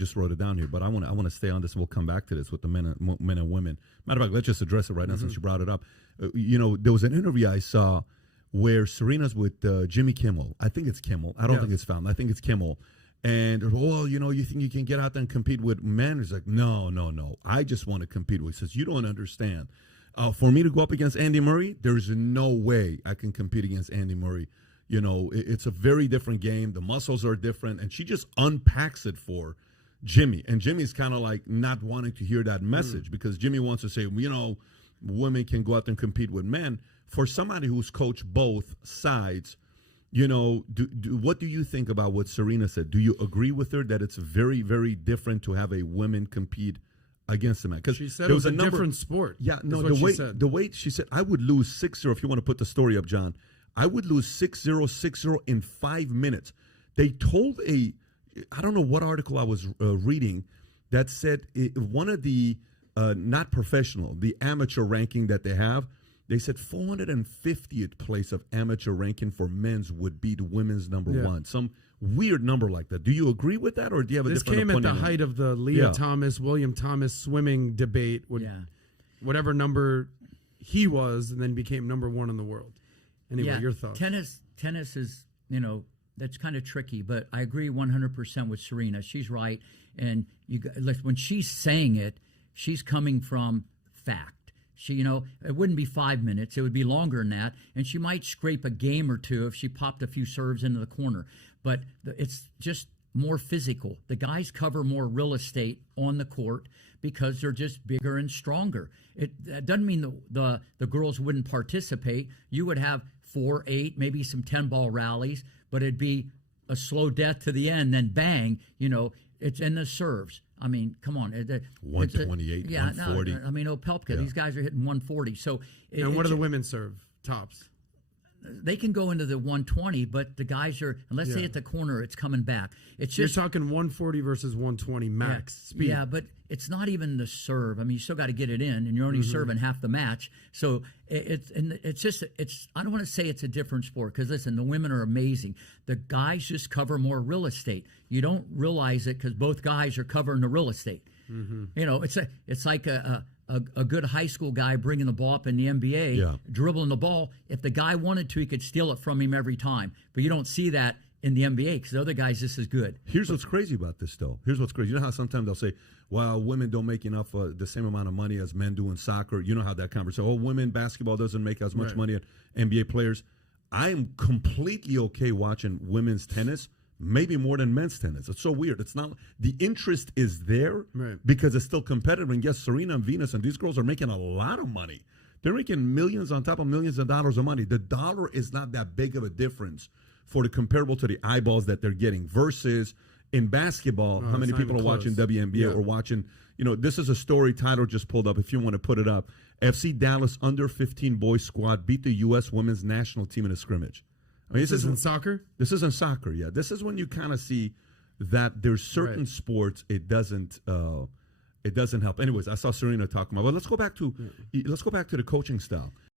just wrote it down here, but I want to stay on this. We'll come back to this with the men and women. Matter of fact, let's just address it right now since you brought it up. There was an interview I saw where Serena's with Jimmy Kimmel. I think it's Kimmel. I don't think it's Fallon. I think it's Kimmel. And, you think you can get out there and compete with men? He's like, no. I just want to compete with. He says, you don't understand. For me to go up against Andy Murray, there's no way I can compete against Andy Murray. It's a very different game. The muscles are different. And she just unpacks it for Jimmy. And Jimmy's kind of like not wanting to hear that message because Jimmy wants to say, women can go out there and compete with men. For somebody who's coached both sides, what do you think about what Serena said? Do you agree with her that it's very, very different to have a woman compete against a man? Because she said it was a different sport. Yeah, no, the way she said, I would lose 6-0. If you want to put the story up, John, I would lose 6-0, 6-0 in 5 minutes. They told I don't know what article I was reading that said one of the not professional, the amateur ranking that they have. They said 450th place of amateur ranking for men's would be the women's number one. Some weird number like that. Do you agree with that, or do you have a different opinion? This came at the height of the Leah Thomas, William Thomas swimming debate. Whatever number he was, and then became number one in the world. Anyway, your thoughts? Tennis is, that's kind of tricky, but I agree 100% with Serena. She's right, and when she's saying it, she's coming from fact. She, it wouldn't be 5 minutes. It would be longer than that. And she might scrape a game or two if she popped a few serves into the corner. But it's just more physical. The guys cover more real estate on the court because they're just bigger and stronger. It doesn't mean the girls wouldn't participate. You would have 4, 8, maybe some 10-ball rallies, but it'd be a slow death to the end, then bang, it's in the serves. I mean, come on. 128, 140. Opelka, these guys are hitting 140. So, and what do the women serve? Tops. They can go into the 120, but the guys are, unless they hit the corner, it's coming back. It's just, you're talking 140 versus 120 max speed. Yeah, but it's not even the serve. I mean, you still got to get it in, and you're only serving half the match. So it's I don't want to say it's a different sport because listen, the women are amazing. The guys just cover more real estate. You don't realize it because both guys are covering the real estate. It's like a good high school guy bringing the ball up in the NBA, dribbling the ball. If the guy wanted to, he could steal it from him every time. But you don't see that in the NBA because the other guy's just as good. Here's what's crazy about this, though. Here's what's crazy. You know how sometimes they'll say, well, women don't make enough, the same amount of money as men do in soccer. You know how that conversation, women basketball doesn't make as much money as NBA players. I am completely okay watching women's tennis, maybe more than men's tennis. It's so weird. It's not, the interest is there because it's still competitive. And yes, Serena and Venus and these girls are making a lot of money. They're making millions on top of millions of dollars of money. The dollar is not that big of a difference for the comparable to the eyeballs that they're getting versus in basketball, how many people are watching WNBA or watching, this is a story Tyler just pulled up if you want to put it up. FC Dallas under 15 boys squad beat the U.S. women's national team in a scrimmage. I mean, this is in soccer? This is in soccer, yeah. This is when you kind of see that there's certain sports it doesn't help. Anyways, I saw Serena talking about. Well, let's go back to the coaching style.